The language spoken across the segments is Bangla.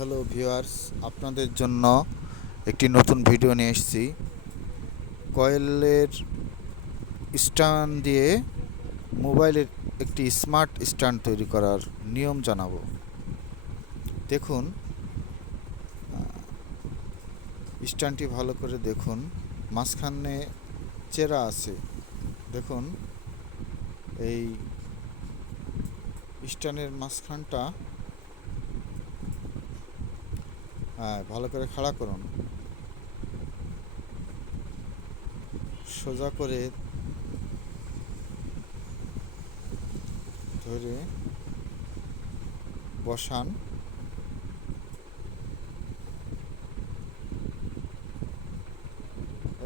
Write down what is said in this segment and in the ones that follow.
হ্যালো ভিউয়ার্স, আপনাদের জন্য একটি নতুন ভিডিও নিয়ে এসেছি। কয়েলের স্ট্যান্ড দিয়ে মোবাইলের একটি স্মার্ট স্ট্যান্ড তৈরি করার নিয়ম জানাবো। দেখুন, স্ট্যান্ডটি ভালো করে দেখুন, মাঝখানে চেরা আছে। দেখুন, এই স্ট্যান্ডের মাঝখানটা ভালো করে খাড়া করুন, সোজা করে ধরে বসান।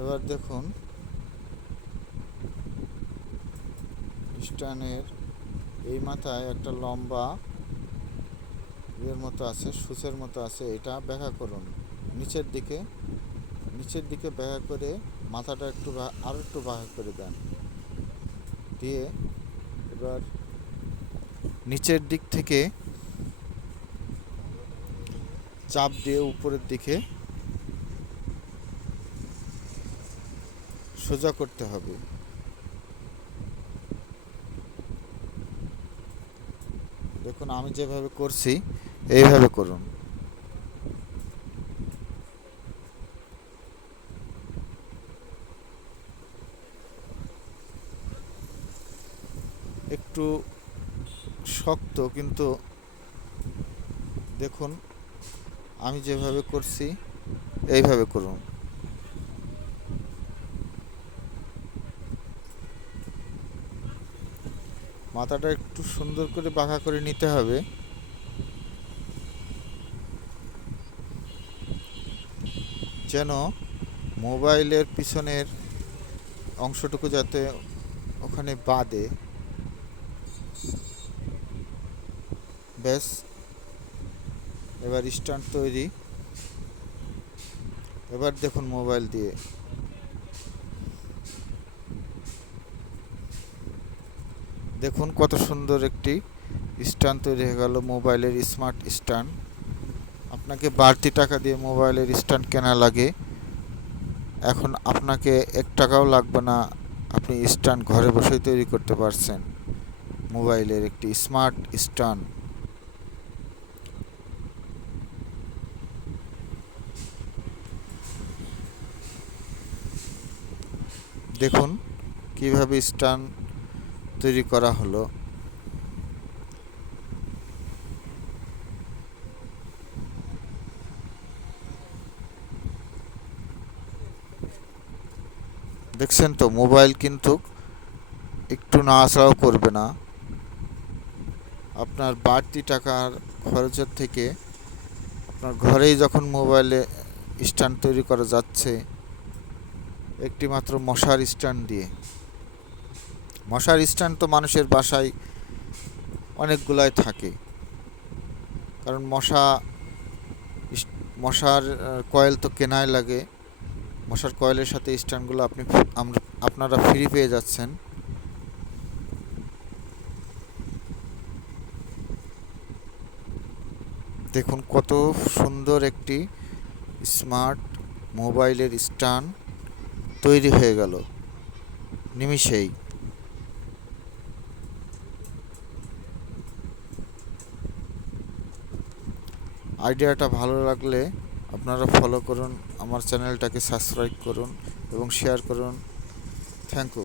এবার দেখুন, স্ট্যান্ডের এই মাথায় একটা লম্বা এর মতো আছে, সূচের মতো আছে, এটা ব্যাকা করুন নিচের দিকে ব্যাকা করে মাথাটা আরও একটু বাঁকা করে দেন। দিয়ে এবার নিচের দিক থেকে চাপ দিয়ে উপরের দিকে সোজা করতে হবে। দেখুন, আমি যেভাবে করছি এইভাবে করুন। একটু শক্ত, কিন্তু দেখুন আমি যেভাবে করছি এইভাবে করুন। মাথাটা একটু সুন্দর করে বাঁকা করে নিতে হবে, যেন মোবাইলের পিছনের অংশটুকু যাতে ওখানে বাঁধে। ব্যাস, এবার স্ট্যান্ড তৈরি। এবার দেখুন, মোবাইল দিয়ে দেখুন কত সুন্দর একটি স্ট্যান্ড তৈরি হয়ে গেল, মোবাইলের স্মার্ট স্ট্যান্ড। আপনাকে বাড়তি টাকা দিয়ে মোবাইলের স্ট্যান্ড কেনা লাগে, এখন আপনাকে 1 টাকাও লাগবে না। আপনি স্ট্যান্ড ঘরে বসেই তৈরি করতে পারছেন, মোবাইলের একটি স্মার্ট স্ট্যান্ড। দেখুন কিভাবে স্ট্যান্ড তৈরি করা হলো। দেখছেন তো, মোবাইল কিন্তু একটু নাড়াচাড়াও করবে না। আপনার বাড়তি টাকার খরচের থেকে আপনার ঘরেই যখন মোবাইলে স্ট্যান্ড তৈরি করা যাচ্ছে একটি মাত্র মশার স্ট্যান্ড দিয়ে। মশার স্ট্যান্ড তো মানুষের বাসায় অনেকগুলাই থাকে, কারণ মশার কয়েল তো কেনাই লাগে। মশার কয়েলের সাথে স্ট্যান্ডগুলো আপনারা ফ্রি পেয়ে যাচ্ছেন। দেখুন কত সুন্দর একটি স্মার্ট মোবাইলের স্ট্যান্ড তৈরি হয়ে গেল নিমিষেই। আইডিয়াটা ভালো লাগলে আপনারা ফলো করুন, আমার চ্যানেলটাকে সাবস্ক্রাইব করুন এবং শেয়ার করুন। Thank you.